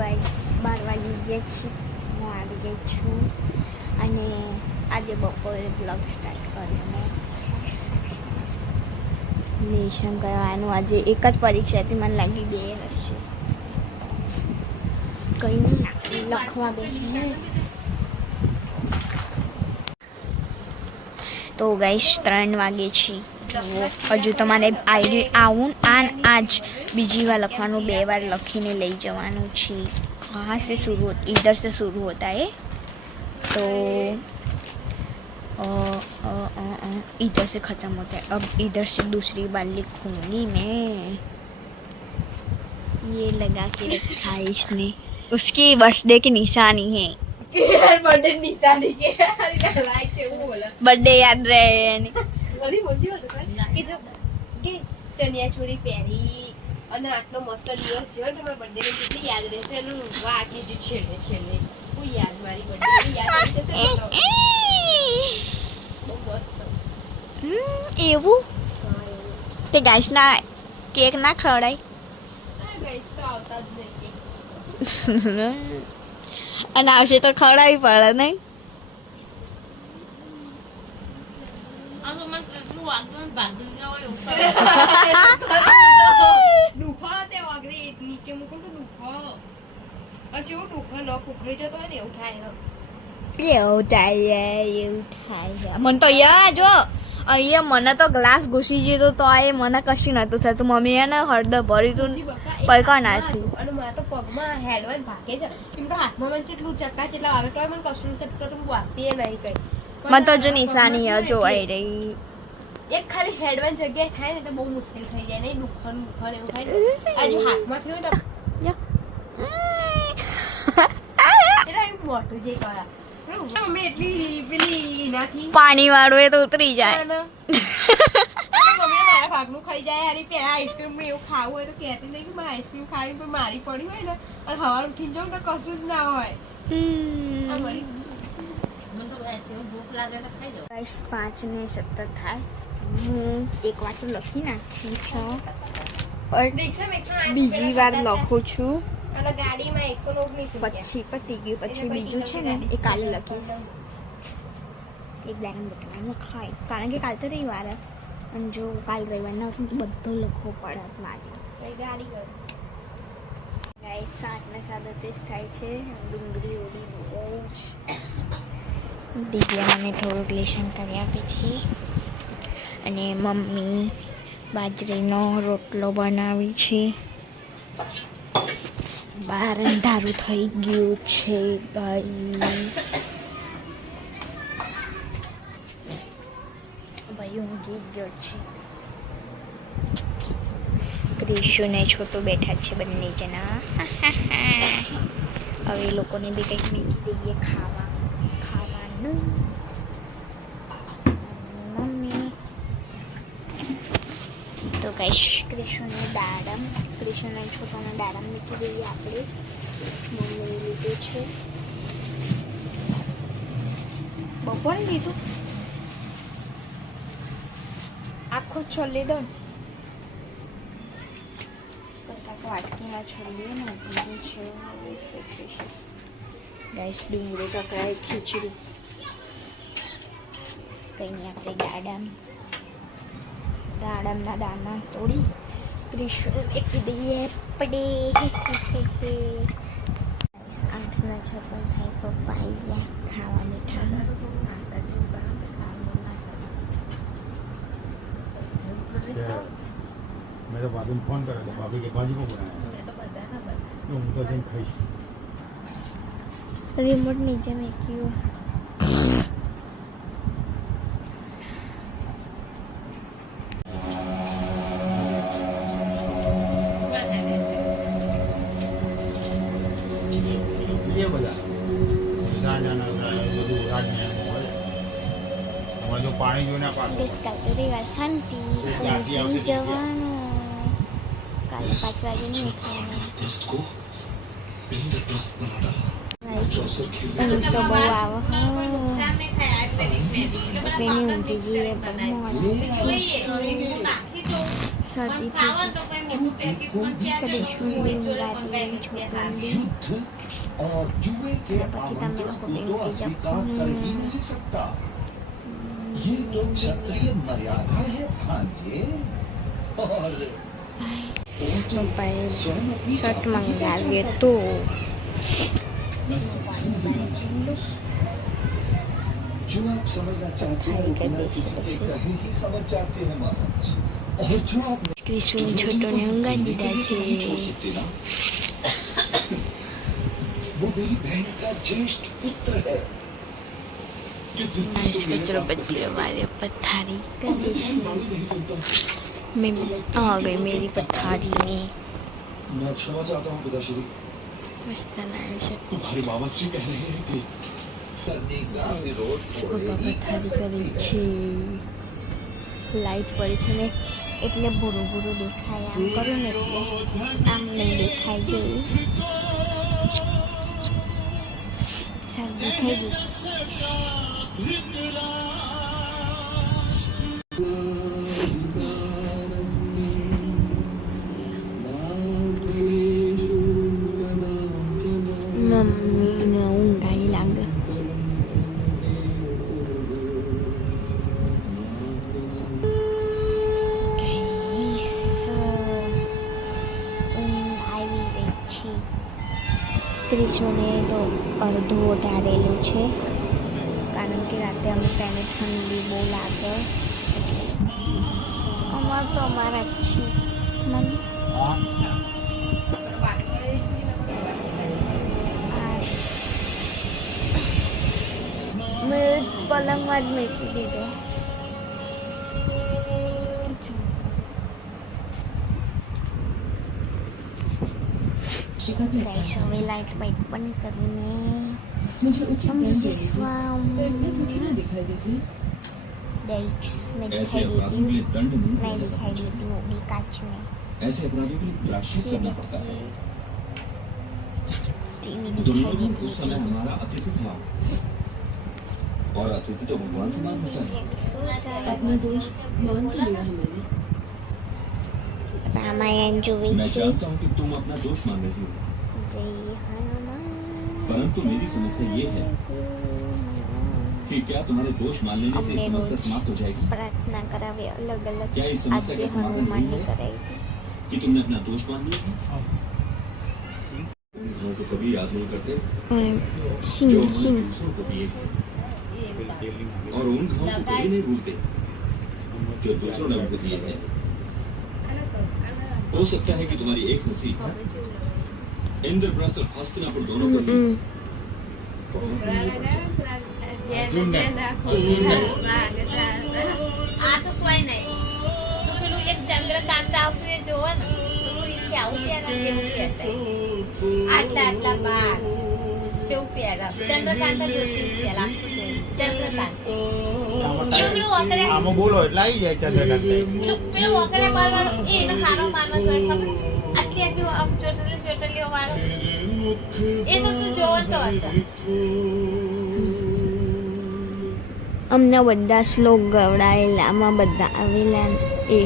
Guys 12 વાગી ગયા છે. હું આવી ગઈ છું અને આજે બપોરે બ્લોગ સ્ટાર્ટ કર્યો. લેશન કરવાનું આજે એક જ પરીક્ષા હતી, મને લાગી 2 હશે. કંઈ નહીં લખવા બેસીને. તો ગાઈસ 3 વાગે છે. જુઓ હજુ તમારે આવું આજ બીજી વાર લખવાનું, 2 વાર લખીને લઈ જવાનું છે. कहाँ से शुरू होता, इधर से शुरू होता है तो इधर से ख़त्म होता है. अब इधर से दूसरी बार लिखूंगी मैं. ये लगा के रखा है इसने, उसकी बर्थडे की निशानी है. बर्थडे निशानी के लाइक છે હું બોલા बर्थडे याद रहे यानी ગલી મોજી હતો કે જો કે ચણિયા ચોળી પહેરી અને આટલો મસ્ત દિવસ છે ને મારા બર્થડે ની કેટલી યાદ રહેશે એનું વાકી જે છેડે છેડે હું યાદ મારી બર્થડે યાદ આવી જશે તો બહુ મસ્ત. એવું તે ગાઈસ ના કેક ના ખવડાય ગાઈસ તો આવતા જ નહીં અને આવશે તો ખવડાવી પડે નહીં. ડૂફા તે વાગરે નીચે મૂકો તો ડૂફા અચ્છા હું ડૂફા ન કુકડી જતો હોય ને એવું થાય. એવું થાય મને તો યાર જો અહીંયા મને તો ગ્લાસ ઘૂસી ગયો તો એ મને કશું નતું થતું. મમ્મીએ ને હળદર ભરી તું પૈકા નાખ્યું અને મારા તો પગમાં હેડવાન ભાગે છે એમ તો હાથમાં મને કેટલું ચક્કા કેટલા આવે તો મને કશું નથી તો હું વાગતી નહીં કઈ. મને તો જો નિશાની જોવાઈ રહી. એક ખાલી હેડવાન જગ્યાએ થાય ને એટલે બહુ મુશ્કેલ થઈ જાય નહીં દુખન એવું થાય ને આજે હાથમાં થયું ને મોટું જે કરા મમ્મી એટલી પેલી નાખી પાણી વાળું એ તો ઉતરી જાય. મમ્મી મારા ભાગનું ખાઈ જાય યાર. પેલા આઈસ્ક્રીમ એવું ખાવું હોય તો કહેતી નહીં કે મારે આઈસ્ક્રીમ ખાવી પણ મારી પડી હોય ને અને સવાર ઉઠીને જાઉં તો કશું જ ના હોય. 5:17 થાય. હું એક વાર તો લખી નાખી છું, બીજી વાર લખું છું અને ગાડીમાં 119 પછી પતી ગયું. પછી બીજું છે ને એ કાલે લખીશ. એક દાડમ બટવાનું ખાય કારણ કે કાલ તો રવિવાર અને જો કાલ રવિવાર ના તો બધું લખવો પડે મારે. ગાડી ગાઈસ 7:37 થાય છે. ડુંગળી ઓળી બહુ જ દિવ્યા મને થોડુંક લેશન કરી આપી છે અને મમ્મી બાજરીનો રોટલો બનાવી છે. બહાર અંધારું થઈ ગયું છે ગાઈસ. ભાઈ ઊંઘી ગયો છે. ક્રિશુ ને છોટું બેઠા છે બંને જણા. હવે એ લોકોને બી કંઈક મૂકી દઈએ ખાવાનું. મમ્મી તો ગાઈસ ક્રિશુને છોટાને દાડમ મૂકી દઈએ આપણે. મમ્મીએ લીધું છે બપોરે લીધું આખો છોલી દો વાટકીમાં છોડીએ ને દીધું છે. ગાઈસ ડુંગળી ટકરાય ખીચડી કંઈ નહીં. આપણે દાડમના દાણા તોડી ક્રિશુ મૂકી દઈએ આપણે. 8:56 થાય. પપ્પા આવી ગયા ખાવા બેઠા. मेरे भाभी ने फोन करा था, भाभी के बाजू को बनाया तो उनको दिन खाइस रिमोट नीचे में क्यों ये बता जाना બધું રાજ્ય जो पानी जो ना पास डिस्कस करेगा शांति जवानो કાલે 5 વાગે નહીં ઉઠવાનું. તો બહુ આવે પેલી ઊંઘી જઈએ શરદી થઈ की कोई भी करिश्मा भी मिलाती छोटा युद्ध और जुए के आमंत्रण को तो अस्वीकार कर ही नहीं सकता। ये तो क्षत्रिय मर्यादा है भांजे। और तो पहले शर्ट मंगाविए तो जो आप समझना चाहते हैं वो बिना किसी के कहे ही समझ जाते हैं महाराज। और जो आप कृष्ण छोटो ने ઊંઘા દીધા છે नहीं छोड़ सकते ना, वो मेरी बहन का ज्येष्ठ पुत्र है। आज कचरो बच्चे हमारे पथारी करिश मैं आ गई मेरी पथारी में मैं क्षमा चाहता हूँ पिताश्री। मस्त नाम से तुम्हारे बाबा श्री कह रहे हैं कि करने का विरोध छोटा पथारी કરી છે લાઈટ પડી છે ને એટલે ભૂરું ભૂરું દેખાય આમ કરું ને એટલે આમ નહીં દેખાય ગયું સારું દેખાઈ ગયું મમ્મીને ઊંઘ આવી લાગે ક્રિષ્ણને તો અડધું ઓઢાડેલું છે કારણ કે રાતે અમે તેને ઠંડી બહુ લાગે એટલે અમાર તો અમારા જ છે મમ્મી મેં પલંગમાં જ મૂકી દીધો गाइस हमें लाइट वाइट बंद करने मुझे उचित हम ध्यान दीजिए। जिसवाम इतना थोड़ी ना दिखाई दीजिए। गाइस मैं ऐसे दिखाई अपराधों देती के लिए हूँ दंड नहीं मैं दिया दिखाई जाता। देती हूँ अभी कांच में ऐसे अपराधों के लिए प्रायश्चित ये करना पड़ता है। देखिए तीन दुर्योधन दिखाई उस समय हमारा अतिथि था और अतिथि तो भगवान समान होता है। अपना दोष मान तो लिया है मैंने। रामायण जो मैं विचे जानता हूँ कि तुम अपना दोष मान रही हो, जय हनुमान परंतु मेरी समस्या ये है कि क्या तुम्हारे दोष मान लेने से हमने समस्या रोज समाप्त हो जाएगी प्रार्थना करावे अलग अलग क्या इस आज समस्या जे का समाधान हनुमान यही ने है कराई कि तुमने अपना दोष मान लिया है? हम तो कभी याद नहीं करते सिंह जो हमने सिंह दूसरों को दिए हैं और उन घावों को कभी नहीं भूलते जो दूसरों ने हमको दिए हैं। हो सकता है कि तुम्हारी एक हंसी इंद्रप्रस्थ और हस्तिनापुर दोनों को ही बहुत महंगी पड़ जाए। આ તો કોઈ નહીં તો પેલું એક ચંદ્રકાંત આવતું એ જોવો ને તો કોઈ આવું પહેરા જેવું પહેરતા આટલા આટલા બાર જેવું પહેરા ચંદ્રકાંત જ હતું પહેલા ચંદ્રકાંત એવું પેલું વગેરે આમાં બોલો એટલે આવી જાય ચંદ્રકાંત પેલું વગેરે બારવાળો એનો સારો માણસ હોય ખબર આટલી આટલી આમ ચોટલીઓ વાળો એ તો શું જોવો તો હશે અમને બધા શ્લોક ગવડાયેલા આમાં બધા આવેલા એ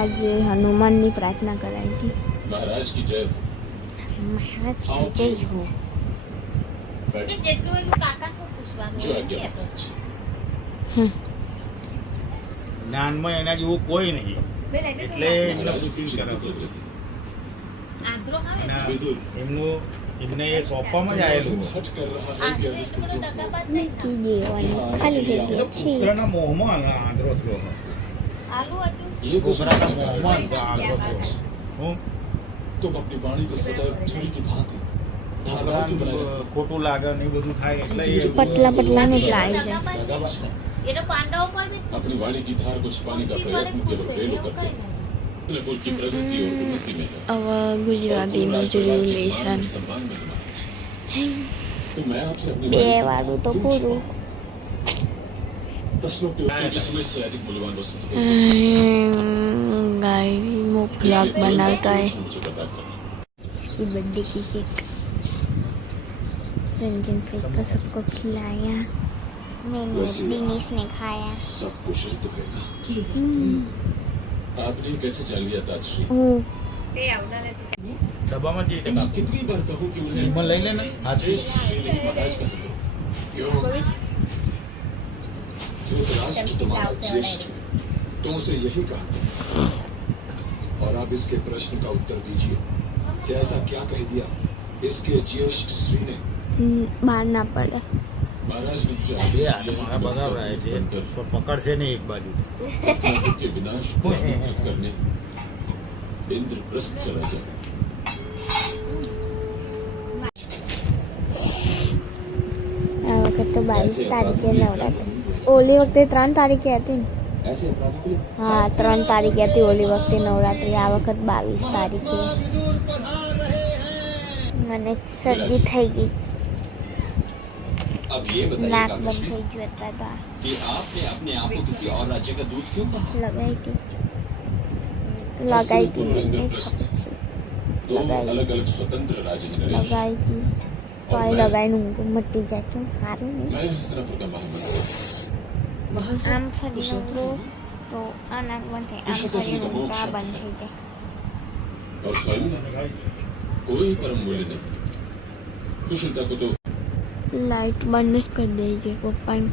આજે હનુમાનની પ્રાર્થના કરાઈ હતી महाराज की जय મહારાજ જય હો એ જેટલું એનું કાકાને પૂછવાનું जो એવું आज्ञा કહેતો. જ્ઞાનમાં એના જેવું કોઈ નહીં એટલે એમને પૂછ્યું કરે આંધળો આવે અને ને? એમનું એમને એ સોંપવામાં જ આવેલું આંધળો એટલો બધો ટકાપાત નહીં થાય. કી દેવાની ખાલી જગ્યા છે છોકરાના મોહમાં આંધળો થયો આલુ હજુ ये तो છોકરાના મોહમાં આંધળો થયો હું तुम अपनी वाणी को सदैव छुरी की भांति છોકરાને ખોટું લાગે ને એ બધું થાય એટલે એ પતલા પતલા ને લાવી જાય ટકાપાત નહીં. એ તો પાંડવો પર બી अपनी वाणी की धार को छिपाने का प्रयत्न केवल वे लोग करते हैं कुल की प्रगति और उन्नति में है હવે ગુજરાતીનું જરૂર લેસન सम्मान में तो मैं आपसे अपनी બે વાળું તો પૂરું प्रश्नों के उत्तर की समझ से अधिक मूल्यवान वस्तु तो गाय ब्लॉग बनाता है मुझे बता करना इसकी बर्थडे की केक रंजन फेंक कर सबको खिलाया मैंने दिनेश ने खाया सब कुशल तो है ना जी हम्म, आपने कैसे चल लिया ताजश्री હું તે આવનાર હતી. ડબ્બામાં જઈ तुमसे कितनी बार कहूँ कि उन्हें મને લઈ લેને હાથ श्रेष्ठ श्रीमती महाराज कहते हैं। क्यों जो राष्ट्र तुम्हारा ज्येष्ठ है तो उसे यही कहा करो। और आप इसके प्रश्न का उत्तर दीजिए कि ऐसा क्या कह दिया इसके ज्येष्ठ श्री ने। બહાર ના પડે. महाराज ने मुझे એ आदेश હાથ दिया મારા બગાડ રહે છે बनकर તો પકડશે નહીં એક બાજુ इस नगर के विनाश को आमंत्रित करने इंद्रप्रस्थ चला जाए। આ વખત તો 22 તારીખે નવરાત્રી. ઓલી વખતે 3 તારીખે હતી ને. ऐसे अपराधों के लिए હા 3 તારીખે હતી ઓલી વખતે નવરાત્રી. આ વખત 22 તારીખે. મને શરદી થઈ ગઈ. अब ये बताइए નાક બંધ काकश्री થઈ ગયું અત્યારે તો. कि आपने अपने आप को किसी और राज्य का दूत क्यों कहा? લગાઈ હતી લગાઈ હતી નહીં ખબર છે. दो अलग अलग स्वतंत्र राज्य हैं नरेश। લગાઈ હતી પાણી લગાઈને ઊંઘ મટી જાય તો સારું નહીં. मैं हस्तिनापुर का महामंत्री वहाँ से આમ ફરીને कुशलता ઊંઘો है ना? તો આ નાક બંધ થાય. આમ ફરીને ઊંઘો તો આ બંધ થઈ જાય. और स्वयं कोई परम मूल्य नहीं। कुशलता को तो લાઈટ બંધ જ કરી દેજે પપ્પાને.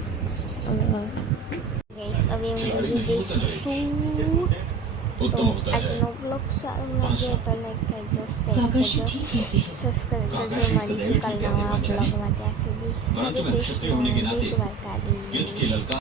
ગઈશ હવે ઊંઘી જઈશું. उत्तम તો होता है। આજનો બ્લોગ સારો લાગ્યો તો લાઈક કરજો, શેર काकाश्री કરજો, ठीक कहते हैं। સબસ્ક્રાઈબ કરજો. મળીશું કાલ નવા બ્લોગમાં. ત્યાં સુધી परंतु मैं क्षत्रिय होने के नाते દ્વારકાધીશ. युद्ध के ललकार